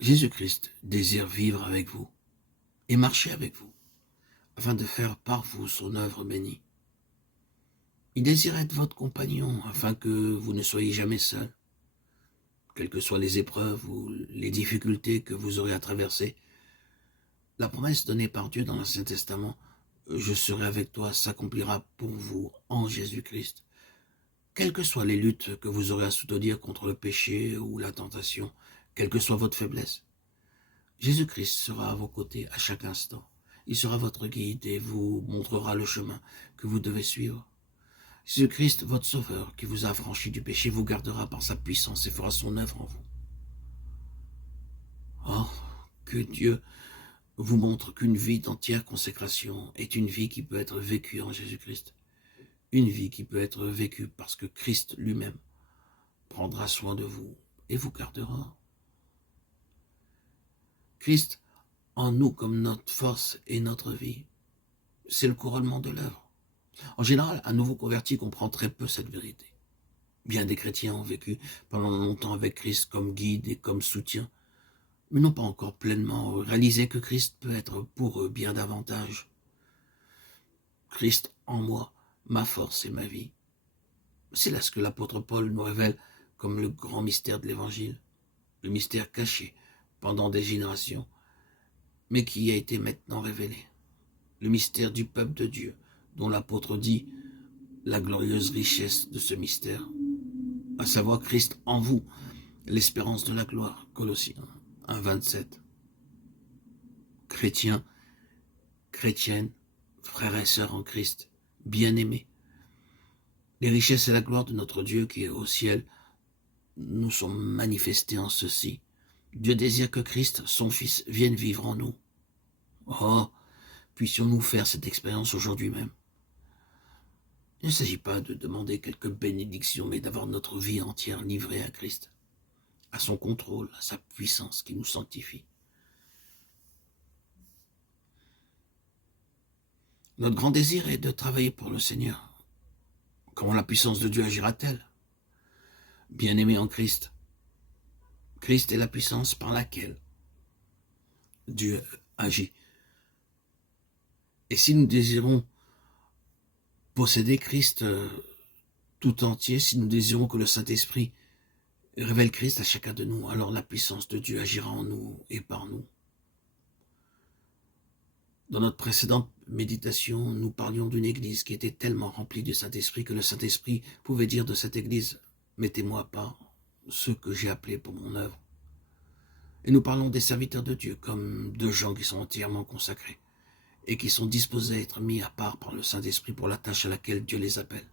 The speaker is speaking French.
Jésus-Christ désire vivre avec vous et marcher avec vous, afin de faire par vous son œuvre bénie. Il désire être votre compagnon, afin que vous ne soyez jamais seul. Quelles que soient les épreuves ou les difficultés que vous aurez à traverser, la promesse donnée par Dieu dans l'Ancien Testament, « Je serai avec toi » s'accomplira pour vous en Jésus-Christ. Quelles que soient les luttes que vous aurez à soutenir contre le péché ou la tentation, quelle que soit votre faiblesse, Jésus-Christ sera à vos côtés à chaque instant. Il sera votre guide et vous montrera le chemin que vous devez suivre. Jésus-Christ, votre Sauveur, qui vous a affranchi du péché, vous gardera par sa puissance et fera son œuvre en vous. Oh, que Dieu vous montre qu'une vie d'entière consécration est une vie qui peut être vécue en Jésus-Christ. Une vie qui peut être vécue parce que Christ lui-même prendra soin de vous et vous gardera. Christ en nous comme notre force et notre vie. C'est le couronnement de l'œuvre. En général, un nouveau converti comprend très peu cette vérité. Bien des chrétiens ont vécu pendant longtemps avec Christ comme guide et comme soutien, mais n'ont pas encore pleinement réalisé que Christ peut être pour eux bien davantage. Christ en moi, ma force et ma vie. C'est là ce que l'apôtre Paul nous révèle comme le grand mystère de l'Évangile, le mystère caché pendant des générations, mais qui a été maintenant révélé. Le mystère du peuple de Dieu, dont l'apôtre dit la glorieuse richesse de ce mystère, à savoir Christ en vous, l'espérance de la gloire. Colossiens 1, 27. Chrétiens, chrétiennes, frères et sœurs en Christ, bien-aimés, les richesses et la gloire de notre Dieu qui est au ciel nous sont manifestées en ceci. Dieu désire que Christ, son Fils, vienne vivre en nous. Oh, puissions-nous faire cette expérience aujourd'hui même. Il ne s'agit pas de demander quelques bénédictions, mais d'avoir notre vie entière livrée à Christ, à son contrôle, à sa puissance qui nous sanctifie. Notre grand désir est de travailler pour le Seigneur. Comment la puissance de Dieu agira-t-elle? Bien-aimés en Christ, Christ est la puissance par laquelle Dieu agit. Et si nous désirons posséder Christ tout entier, si nous désirons que le Saint-Esprit révèle Christ à chacun de nous, alors la puissance de Dieu agira en nous et par nous. Dans notre précédente méditation, nous parlions d'une église qui était tellement remplie du Saint-Esprit que le Saint-Esprit pouvait dire de cette église, « Mettez-moi à part ceux que j'ai appelés pour mon œuvre. » Et nous parlons des serviteurs de Dieu comme de gens qui sont entièrement consacrés et qui sont disposés à être mis à part par le Saint-Esprit pour la tâche à laquelle Dieu les appelle.